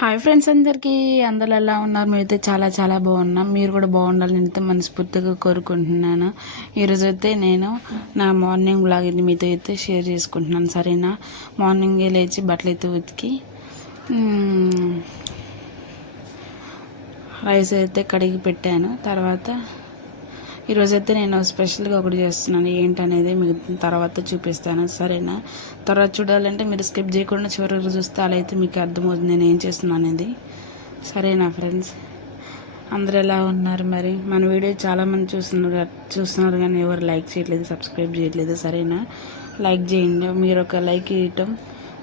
Hi friends, అందరూ ఎలా ఉన్నారు? మేమైతే చాలా చాలా బాగున్నాం. మీరు కూడా బాగుండాలని నేనైతే మనస్ఫూర్తిగా కోరుకుంటున్నాను. ఈరోజు అయితే నేను నా మార్నింగ్ బ్లాగ్ మీతో అయితే షేర్ చేసుకుంటున్నాను. సరేనా? మార్నింగే లేచి బట్టలు అయితే ఉతికి రైస్ అయితే కడిగి పెట్టాను. తర్వాత ఈరోజైతే నేను స్పెషల్గా ఒకటి చేస్తున్నాను. ఏంటనేది మీకు తర్వాత చూపిస్తాను. సరేనా? తర్వాత చూడాలంటే మీరు స్కిప్ చేయకుండా చివరికి చూస్తే అలా అయితే మీకు అర్థమవుతుంది నేను ఏం చేస్తున్నాను అనేది. సరేనా ఫ్రెండ్స్? అందరు ఎలా ఉన్నారు? మరి మన వీడియో చాలామంది చూస్తున్నారు కానీ ఎవరు లైక్ చేయట్లేదు, సబ్స్క్రైబ్ చేయట్లేదు. సరేనా? లైక్ చేయండి. మీరు ఒక లైక్ ఇవ్వటం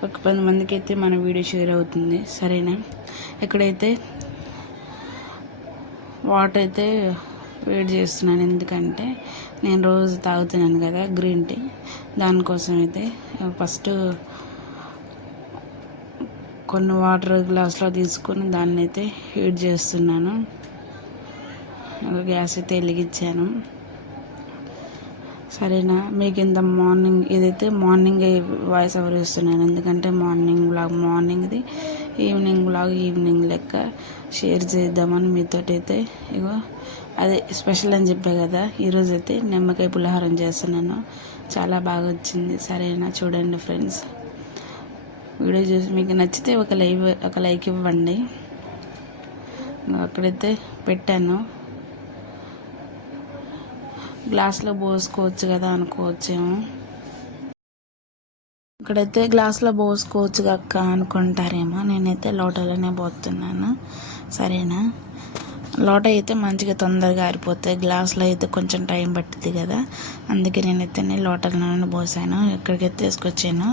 ఒక 10 మందికి అయితే మన వీడియో షేర్ అవుతుంది. సరేనా? ఎక్కడైతే వాటర్ అయితే వేడి చేస్తున్నాను, ఎందుకంటే నేను రోజు తాగుతున్నాను కదా గ్రీన్ టీ. దానికోసం అయితే ఫస్ట్ కొన్ని వాటర్ గ్లాస్లో తీసుకొని దాన్ని అయితే హీట్ చేస్తున్నాను. గ్యాస్ అయితే వెలిగించాను. సరేనా? మీకు ఇంత ఇదైతే మార్నింగ్ వాయిస్ ఓవర్ ఇస్తున్నాను, ఎందుకంటే మార్నింగ్ది ఈవినింగ్ బ్లాగ్ ఈవినింగ్ లెక్క షేర్ చేద్దామని మీతోటైతే ఇగో అదే స్పెషల్ అని చెప్పా కదా. ఈరోజు అయితే నిమ్మకాయ పులిహోరం చేస్తున్నాను. చాలా బాగా వచ్చింది. సరేనా? చూడండి ఫ్రెండ్స్, వీడియో చూసి మీకు నచ్చితే ఒక లైక్ ఇవ్వండి. అక్కడైతే పెట్టాను. గ్లాస్లో పోసుకోవచ్చు కదా అనుకోవచ్చేమో. ఇక్కడైతే గ్లాస్లో పోసుకోవచ్చు అక్క అనుకుంటారేమో. నేనైతే లోటలోనే పోతున్నాను. సరేనా? లోట అయితే మంచిగా తొందరగా ఆరిపోతాయి, గ్లాస్లో అయితే కొంచెం టైం పట్టింది కదా. అందుకే నేనైతే లోటలోనే పోసాను. ఎక్కడికైతే తీసుకొచ్చాను,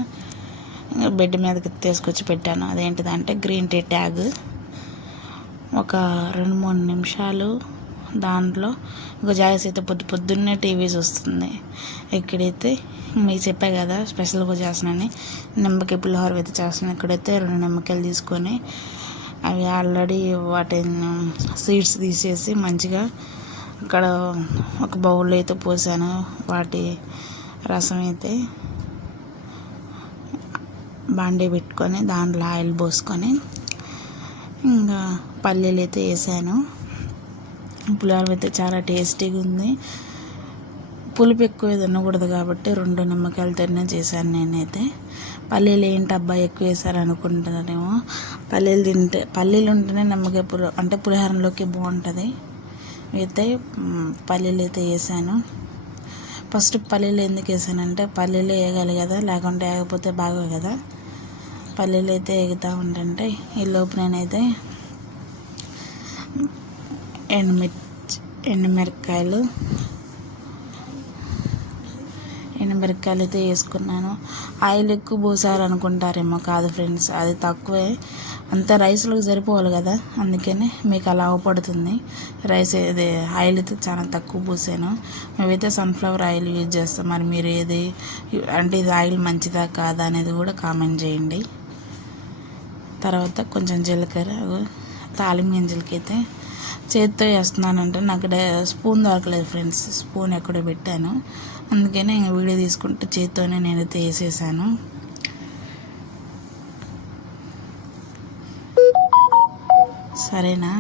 బెడ్ మీదకి తీసుకొచ్చి పెట్టాను. అదేంటిదంటే గ్రీన్ టీ ట్యాగ్. ఒక 2-3 నిమిషాలు దాంట్లో ఇంకో జాయిస్ అయితే పొద్దున్నే టీవీ చూస్తుంది. ఇక్కడైతే మీకు చెప్పా కదా స్పెషల్గా చేస్తున్నాను, నిమ్మకాయ పులిహోర అయితే చేస్తున్నాను. ఇక్కడైతే 2 నిమ్మకాయలు తీసుకొని అవి ఆల్రెడీ వాటి సీడ్స్ తీసేసి మంచిగా అక్కడ ఒక బౌల్లో అయితే పోసాను. వాటి రసం అయితే బాండీ పెట్టుకొని దాంట్లో ఆయిల్ పోసుకొని ఇంకా పల్లీలు అయితే వేసాను. పులిహోర అయితే చాలా టేస్టీగా ఉంది. పులుపు ఎక్కువ తినకూడదు కాబట్టి 2 నిమ్మకాయలతోనే చేశాను నేనైతే. పల్లీలు ఏంటి అబ్బాయి ఎక్కువ వేసారు అనుకుంటున్నారేమో. పల్లీలు ఉంటేనే నిమ్మకాయ పులిహోరలోకి బాగుంటుంది. అయితే పల్లీలు అయితే వేసాను. ఫస్ట్ పల్లీలు ఎందుకు వేసానంటే పల్లీలు వేయగాలి కదా, లేకుంటే వేయకపోతే బాగో కదా. పల్లీలు అయితే వేగుతూ ఉంటుంటే ఈ లోపు నేనైతే ఎండుమిరపకాయలు అయితే వేసుకున్నాను. ఆయిల్ ఎక్కువ పోసారు అనుకుంటారేమో. కాదు ఫ్రెండ్స్, అది తక్కువే. అంత రైస్లోకి సరిపోవాలి కదా, అందుకనే మీకు అలా అవపడుతుంది. ఆయిల్ అయితే చాలా తక్కువ పోసాను. మేమైతే సన్ఫ్లవర్ ఆయిల్ యూజ్ చేస్తాం. మరి మీరు ఏది అంటే ఇది ఆయిల్ మంచిదా కాదా అనేది కూడా కామెంట్ చేయండి. తర్వాత కొంచెం జీలకర్ర, తాలింపు గింజలకైతే చేతితో వేస్తున్నానంటే నాకు స్పూన్ దొరకలేదు ఫ్రెండ్స్. స్పూన్ ఎక్కడో పెట్టాను, అందుకనే ఇంక వీడియో తీసుకుంటే చేతితోనే నేనైతే వేసేసాను. సరేనా?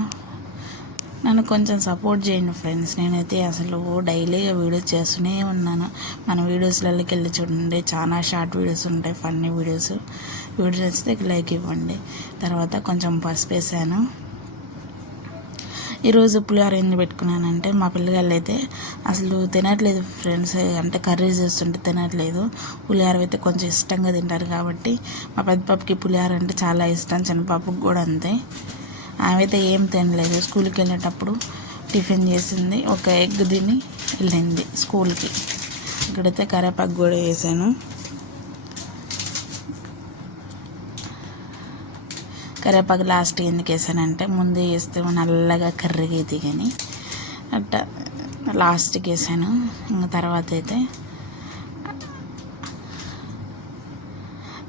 నన్ను కొంచెం సపోర్ట్ చేయండి ఫ్రెండ్స్. నేనైతే అసలు డైలీగా వీడియో చేస్తూనే ఉన్నాను. మన వీడియోస్లకి వెళ్ళి చూడండి, చాలా షార్ట్ వీడియోస్ ఉంటాయి, ఫన్నీ వీడియోస్. వీడియో నచ్చితే లైక్ ఇవ్వండి. తర్వాత కొంచెం పసుపు వేసాను. ఈరోజు పులిహోర ఎందుకు పెట్టుకున్నానంటే మా పిల్లగాళ్ళు అయితే అసలు తినట్లేదు ఫ్రెండ్స్. అంటే కర్రీ చేస్తుంటే తినట్లేదు. పులిహోర అయితే కొంచెం ఇష్టంగా తింటారు కాబట్టి మా పెద్ద పాపకి పులిహోర అంటే చాలా ఇష్టం, చిన్న పాపకి కూడా అంతే. ఆమె అయితే ఏం తినలేదు. స్కూల్కి వెళ్ళేటప్పుడు టిఫిన్ చేసింది, ఒక ఎగ్ తిని వెళ్ళింది స్కూల్కి. ఇక్కడైతే కరివేపాకు కూడా వేసాను. కరివేపాకు లాస్ట్ ఎందుకు వేసానంటే ముందు వేస్తే నల్లగా కర్రీగా అయితే కానీ అట్లా లాస్ట్కి వేసాను. ఇంకా తర్వాత అయితే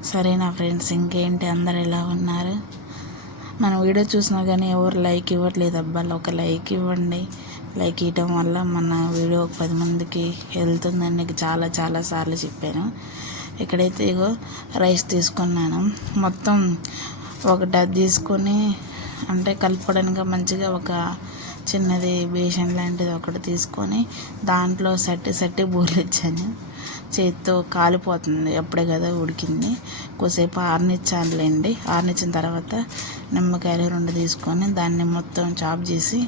సరేనా ఫ్రెండ్స్? ఇంకేంటి, అందరు ఎలా ఉన్నారు? మన వీడియో చూసినా కానీ ఎవరు లైక్ ఇవ్వట్లేదు. అబ్బాయి ఒక లైక్ ఇవ్వండి. లైక్ ఇవ్వడం వల్ల మన వీడియో 10 మందికి వెళ్తుందని నీకు చాలా చాలా సార్లు చెప్పాను. ఇక్కడైతే ఇగో రైస్ తీసుకున్నాను. మొత్తం ఒకటి అది తీసుకొని అంటే కలుపుకోవడానికి మంచిగా ఒక చిన్నది బేషన్ లాంటిది ఒకటి తీసుకొని దాంట్లో సట్టి బూరెలు ఇచ్చాను. చేతితో కాలిపోతుంది, అప్పుడే కదా ఉడికింది. కొద్దిసేపు ఆరనిచ్చానులేండి. ఆరనిచ్చిన తర్వాత నిమ్మకాయలు 2 తీసుకొని దాన్ని మొత్తం చాప్ చేసి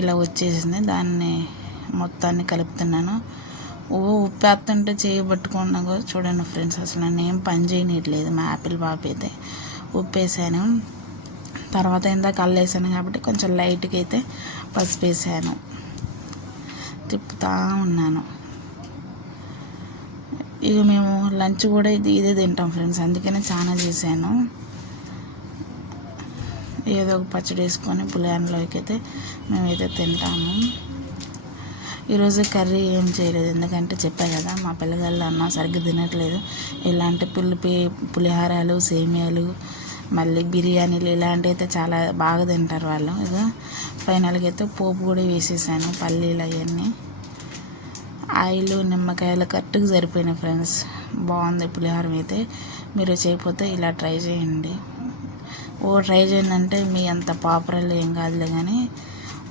ఇలా వచ్చేసింది. దాన్ని మొత్తాన్ని కలుపుతున్నాను. ఉప్పు వేస్తుంటే చేయబట్టుకున్నా చూడండి ఫ్రెండ్స్, అసలు నన్ను ఏం పని చేయనట్లేదు. మా యాపిల్ పాప అయితే ఉప్పు వేసాను. తర్వాత ఇందాక అల్లేసాను కాబట్టి కొంచెం లైట్గా అయితే పసుపు వేసాను. తిప్పుతా ఉన్నాను. ఇక మేము లంచ్ కూడా ఇదే తింటాం ఫ్రెండ్స్, అందుకనే చాలా చేశాను. ఏదో ఒక పచ్చడి వేసుకొని పులిహోరలోకి అయితే మేమైతే తింటాము. ఈరోజు కర్రీ ఏం చేయలేదు, ఎందుకంటే చెప్పా కదా మా పిల్లగాళ్ళు అన్నం సరిగ్గా తినట్లేదు. ఇలాంటి పులిహోరాలు, సేమియాలు, మళ్ళీ బిర్యానీలు ఇలాంటివి అయితే చాలా బాగా తింటారు వాళ్ళు. ఇక ఫైనల్గా అయితే పోపు కూడా వేసేసాను, పల్లీలు అవన్నీ. ఆయిల్, నిమ్మకాయలు కరెక్ట్గా సరిపోయినాయి ఫ్రెండ్స్. బాగుంది పులిహోర. అయితే మీరు చేయకపోతే ఇలా ట్రై చేయండి. ట్రై చేయండి అంటే మీ అంత పాపరలు ఏం కాదులే కానీ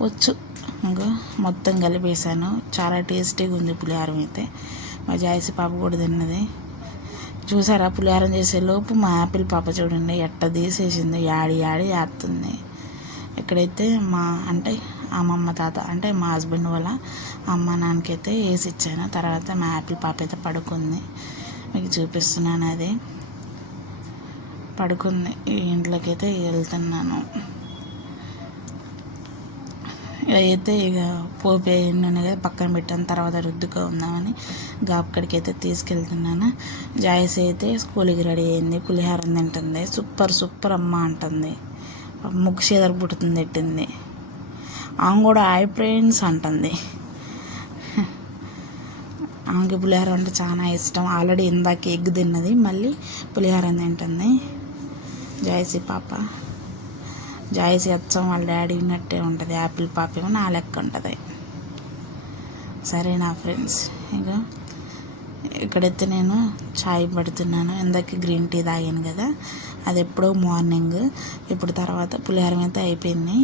వచ్చు. ఇంకా మొత్తం కలిపేసాను. చాలా టేస్టీగా ఉంది పులిహోర. అయితే మా జాయిసి పాప కూడా తిన్నది. చూసారా, పులిహోరం చేసేలోపు మా యాపిల్ పాప చూడండి ఎట్ట తీసేసింది, యాడి వేస్తుంది. ఇక్కడైతే అంటే అమ్మమ్మ తాత అంటే మా హస్బెండ్ వాళ్ళ అమ్మ నాన్నకైతే వేసి ఇచ్చాను. తర్వాత మా యాపిల్ పాప అయితే పడుకుంది. మీకు చూపిస్తున్నాను, అది పడుకుంది. ఈ ఇంట్లోకి అయితే వెళ్తున్నాను. అయితే ఇక పోపు నూనె కదా పక్కన పెట్టాను, తర్వాత రుద్దుకో ఉందామని గాపక్కడికి అయితే తీసుకెళ్తున్నాను. జాయిస్ అయితే స్కూల్కి రెడీ అయింది, పులిహోర తింటుంది. సూపర్ అమ్మ అంటుంది. ముక్కు చేదర పుట్టుతుంది పెట్టింది. ఆమె కూడా హాయ్ ఫ్రెండ్స్ అంటుంది. ఆమెకి పులిహోర అంటే చాలా ఇష్టం. ఆల్రెడీ ఇందాక ఎగ్ తిన్నది, మళ్ళీ పులిహోర తింటుంది జాయిసి పాప. జాయిసి అచ్చం వాళ్ళ డాడీ ఉన్నట్టే ఉంటుంది. యాపిల్ పాప ఏమో నా లెక్క ఉంటుంది. సరేనా ఫ్రెండ్స్, ఇక ఇక్కడైతే నేను చాయ్ పడుతున్నాను. ఇందాక గ్రీన్ టీ తాగాను కదా, అది ఎప్పుడో మార్నింగ్. ఇప్పుడు తర్వాత పులిహోర అయితే అయిపోయింది.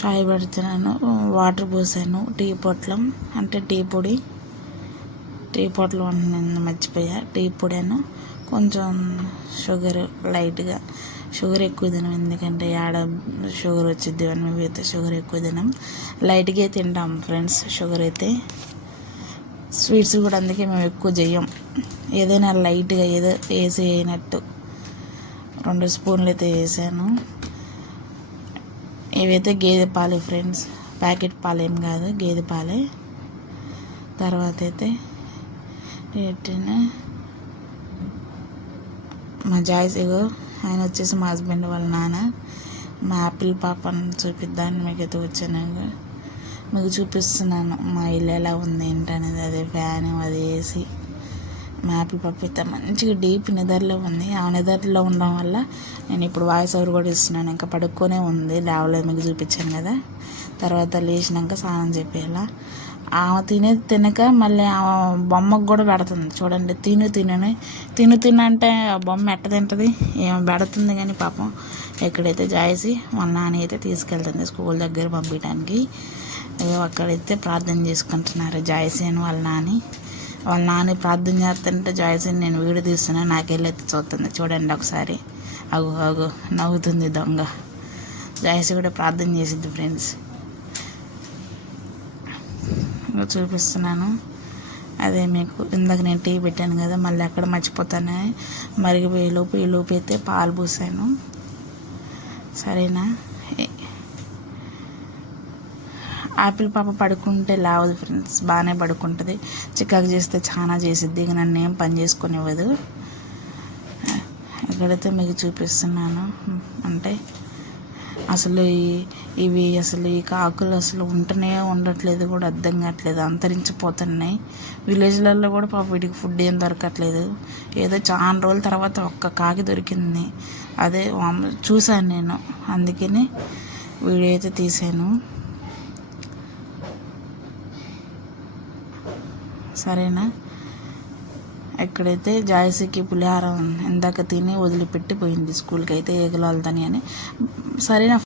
చాయ్ పెడుతున్నాను, వాటర్ పోసాను. టీ పొట్లం అంటే టీ పొడి, టీ పొట్లం నేను మర్చిపోయా. టీ పొడిను కొంచెం షుగర్, లైట్గా షుగర్ ఎక్కువ తినం, ఎందుకంటే ఆడ షుగర్ వచ్చిద్ది అని మేమైతే షుగర్ ఎక్కువ తినం, లైట్గా తింటాం ఫ్రెండ్స్. షుగర్ అయితే స్వీట్స్ కూడా అందుకే మేము ఎక్కువ చెయ్యం. ఏదైనా లైట్గా ఏదో వేసి వేయనట్టు 2 స్పూన్లు అయితే వేసాను. ఇవైతే గేదె పాలు ఫ్రెండ్స్, ప్యాకెట్ పాలు ఏం కాదు, గేదె పాలే. తర్వాత అయితే మా జాయిస్ ఇగో ఆయన వచ్చేసి మా హస్బెండ్ వాళ్ళ నాన్న. మా యాపిల్ పాపను చూపిద్దాన్ని మీకైతే వచ్చాను, మీకు చూపిస్తున్నాను మా ఇల్లు ఎలా ఉంది ఏంటనేది. అదే ఫ్యాన్, అది వేసి మా యాపిల్ పాప అయితే మంచిగా డీప్ నిద్రలో ఉంది. ఆ నిద్రలో ఉండడం వల్ల నేను ఇప్పుడు వాయిస్ ఓవర్ కూడా ఇస్తున్నాను. ఇంకా పడుక్కొనే ఉంది, లేవలేదు, మీకు చూపించాను కదా. తర్వాత లేచినాక స్నానం చెప్పేలా. ఆమె తినక మళ్ళీ ఆమె బొమ్మకు కూడా పెడుతుంది చూడండి. తిను అంటే బొమ్మ ఎట్ట తింటుంది, ఏమో పెడుతుంది. కానీ పాపం ఎక్కడైతే జాయిసి వాళ్ళ నాన్న అయితే తీసుకెళ్తుంది స్కూల్ దగ్గర పంపించడానికి. అక్కడైతే ప్రార్థన చేసుకుంటున్నారు జాయిసి అని వాళ్ళ నాన్న ప్రార్థన చేస్తుంటే జాయిసీని నేను వీడియో తీస్తున్నాను. నాకెళ్ళైతే చూస్తుంది చూడండి ఒకసారి. అగు నవ్వుతుంది దొంగ. జాయిసీ కూడా ప్రార్థన చేసిద్ది ఫ్రెండ్స్. చూపిస్తున్నాను. అదే మీకు ఇందాక నేను టీ పెట్టాను కదా, మళ్ళీ అక్కడ మర్చిపోతాను. మరిగిపోయేలోపు ఈలోపు అయితే పాలు పోసాను. సరేనా, యాపిల్ పాప పడుకుంటే లేవదు ఫ్రెండ్స్, బాగానే పడుకుంటుంది. చికాకు చేస్తే చాలా చేసిద్ది, ఇక నన్ను ఏం పని చేసుకునేవ్వదు. ఇక్కడైతే మీకు చూపిస్తున్నాను. అంటే అసలు ఈ కాకులు అసలు ఉంటనే ఉండట్లేదు కూడా, అర్థం కావట్లేదు, అంతరించిపోతున్నాయి. విలేజ్లలో కూడా పాప వీటికి ఫుడ్ ఏం దొరకట్లేదు. ఏదో చాలా రోజుల తర్వాత ఒక్క కాకి దొరికింది, అదే చూశాను నేను, అందుకని వీడియో అయితే తీసాను. సరేనా, ఎక్కడైతే జాయసికి పులిహార ఇందాక తిని వదిలిపెట్టి పోయింది స్కూల్కి అయితే ఏగలాలని అని. సరే నా